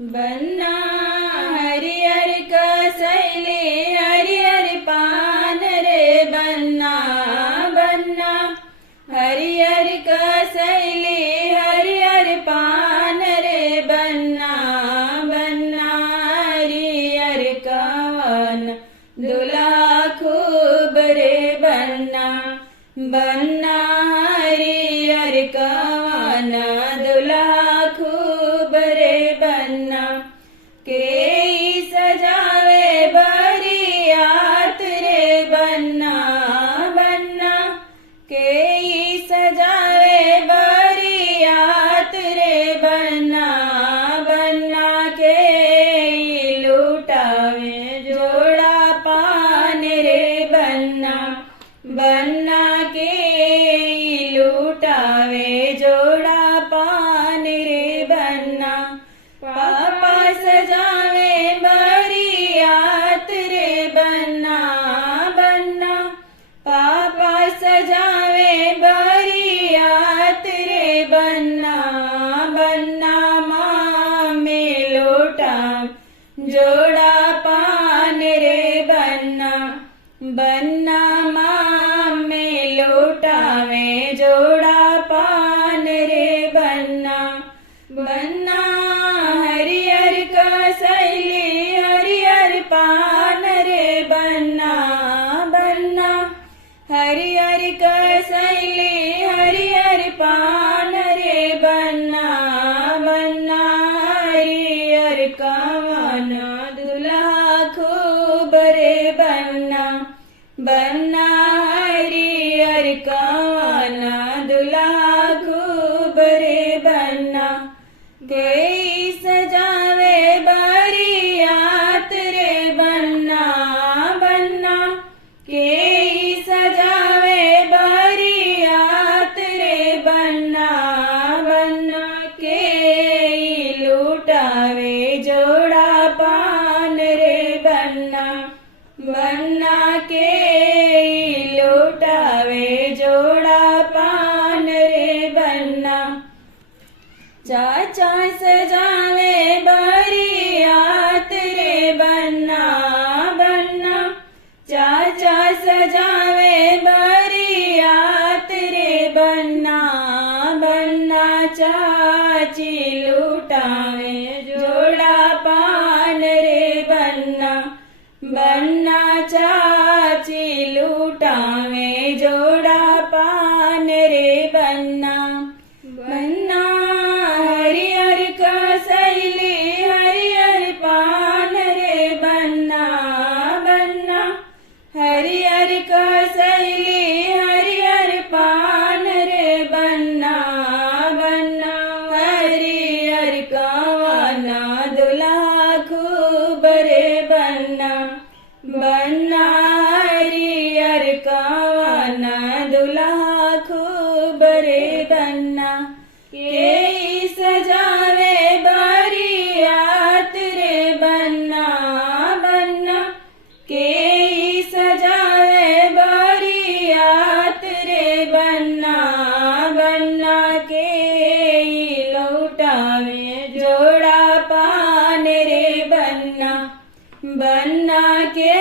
बन्ना हरियर कसैले हरियर पान रे बन्ना बन्ना हरियर कसैले हरियर पान रे बन्ना बन्ना हरियर कवन दुल्हा खूब रे बन्ना बन्ना हरियर कवन दुल्हा खूब रे बन्ना के सजावे बरियात रे बन्ना बन्ना के सजावे बरियात रे बन्ना बन्ना के लुटावे जोड़ा पान रे बन्ना बन्ना के लुटावे जोड़ा पान रे बन्ना पापा सजावे बरियात रे बन्ना बन्ना पापा सजावे बरियात रे बन्ना बन्ना माँ में लोटा जोड़ा पान रे बन्ना बन्ना माँ में लोटावे जोड़ा पान रे बन्ना बन्ना हरियर कसैले हरियर पान रे बन्ना बन्ना हरियर कसैले हरियर पान रे बन्ना बन्ना हरियर कवन दुल्हा खूब रे बन्ना बन्ना हरियर कवन दुल्हा खूब रे बन्ना के सजावे बरियात रे बन्ना बन्ना के सजावे बरियात रे बन्ना बन्ना के लुटावे जोड़ा पान रे बन्ना बन्ना के लुटावे जोड़ा पान रे बन्ना चाचा सजावे बरियात रे बन्ना बन्ना चाचा सजावे बरियात रे बन्ना बन्ना चाची लुटावे जोड़ा पान रे बन्ना बन्ना चाची लुटावे जोड़ा पान रे बन्ना बन्ना हरियर कसैले हरियर पान रे बन्ना बन्ना हरियर कसैले हरियर पान रे बन्ना बन्ना हरियर कवन दुल्हा खूब रे बन्ना बन्ना हरियर कवन दुल्हा खूब रे बन्ना के सजावे बरियात रे बन्ना बन्ना के सजावे बरियात रे बन्ना बन्ना के लौटावे जोड़ा पान रे बन्ना बन्ना के